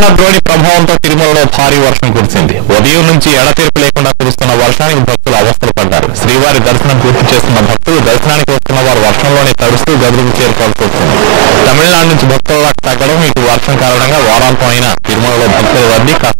అల్పపీడన ద్రోణి ప్రభావంతో తిరుమలలో భారీ వర్షం కురిసింది. ఉదయం నుంచి ఎడతెరిపి లేకుండా కురుస్తున్న వర్షానికి భక్తులు అవస్థలు పడ్డారు. శ్రీవారి దర్శనం పూర్తి చేస్తున్న భక్తులు దర్శనానికి వస్తున్న వారు వర్షంలోనే తడుస్తూ గదులకు చేరుకోవాల్సి వస్తుంది. తమిళనాడు నుంచి భక్తుల తగ్గడం, ఇటు వర్షం కారణంగా వారాంతం అయిన తిరుమలలో భక్తుల రద్దీ కాస్త